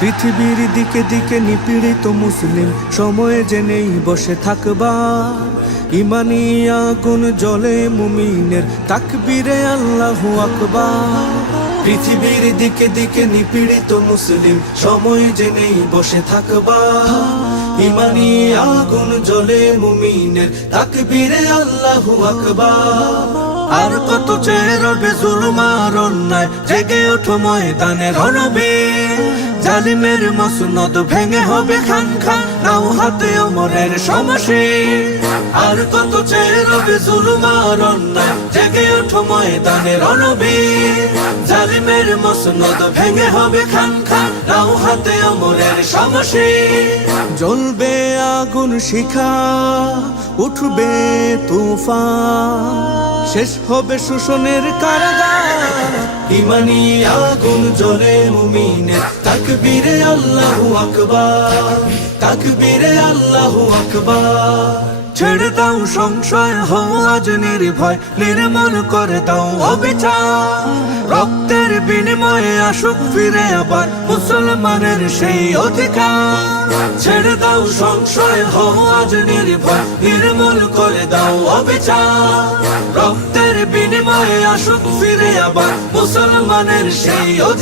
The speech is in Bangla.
পৃথিবীর দিকে দিকে নিপীড়িত মুসলিম, সময়ে জেনেই বসে থাকবার। ইমানি আগুন জ্বলে মুমিনের, তাকবীরে আল্লাহু আকবার। পৃথিবীর দিকে দিকে নিপীড়িত মুসলিম, সময় জেনেই বসে থাকবার। ইমানি আগুন জ্বলে মুমিনের, তাকবীরে আল্লাহু আকবার। আর কত চেয়ে রবে জুলুম আর অন্যায়, জেগে ওঠো ময়দানে রণবীর। জালিমের মসনদ ভেঙে হবে খান খান, নাও হাতে ওমরের সমশীর। আর কত চেয়ে রবে জুলুম আর অন্যায়, জেগে ওঠো ময়দানে রণবীর। জালিমের মসনদ ভেঙে হবে খান খান, নাও হাতে ওমরের সমশীর। জ্বলবে আগুন শিখা, উঠবে তুফান, শেষ হবে শোষণের কারাগার। ইমানি আগুন জ্বলে মুমিনের, তাকবীরে আল্লাহু আকবার, তাকবীরে আল্লাহু আকবার। ছেড়ে দাও সংশয়, হও আজ নির্ভয়, নির্মল করে দাও অবিচার। রক্তের বিনিময়ে আসুক ফিরে আবার মুসলমানের সেই অধিকার। ছেড়ে দাও সংশয়, হও আজ নির্ভয়, নির্মল করে দাও অবিচার। রক্তের বিনিময়ে আসুক ফিরে আবার মুসলমানের সেই অধিকার।